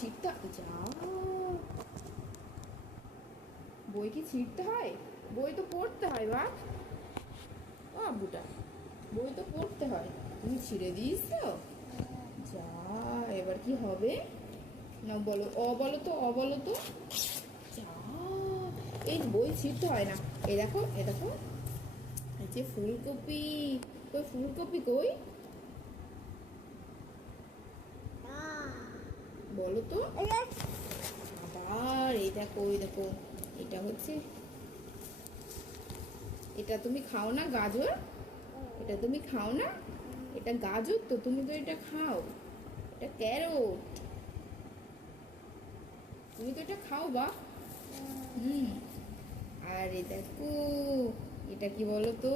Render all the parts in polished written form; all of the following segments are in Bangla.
ছিঁড়তে যা, বই কি ছিঁড়তে হয়? বই তো পড়তে হয় বা। ও আব্বুটা, বই তো পড়তে হয়, তুমি ছিঁড়ে দিস তো। যা, এবার কি হবে? না বলো, অ বলো তো, অ বলো তো। যা, এই বই ছিঁড়তে হয় না। এই দেখো, এই দেখো, এই যে ফুলকপি। কই ফুলকপি কই? বলো তো। আবার এই দেখো, এই দেখো, এটা হচ্ছে, এটা তুমি খাও না গাজর? এটা তুমি খাও না? এটা গাজর তো, তুমি তো এটা খাও। এটা ক্যারোট, তুমি তো এটা খাও বা। হুম। আর এই দেখো, এটা কি বলো তো?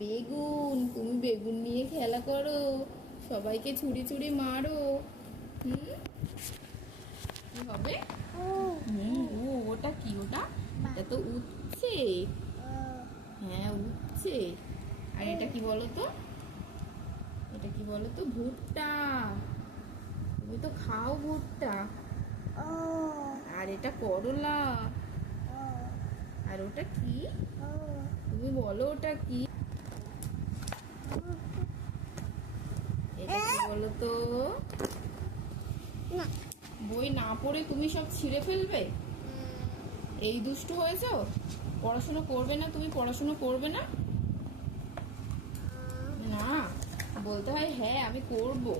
বেগুন, তুমি বেগুন নিয়ে খেলা করো, সবাইকে ছুরি ছুরি মারো। হুম, কি হবে? ওটা কি? ওটা, এটা তো উঠছে। হ্যাঁ, উঠছে। আর এটা কি বলো তো? এটা কি বলো তো? ভুট্টা, তুমি তো খাও ভুট্টা। আর এটা করলা। আর ওটা কি? তুমি বলো ওটা কি? এটা কি বলো তো? বই না পড়ে তুমি সব ছিঁড়ে ফেলবে? এই দুষ্টু হয়েছো? পড়াশোনা করবে না তুমি? পড়াশোনা করবে না? না, বলতে হয় হ্যাঁ আমি করবো।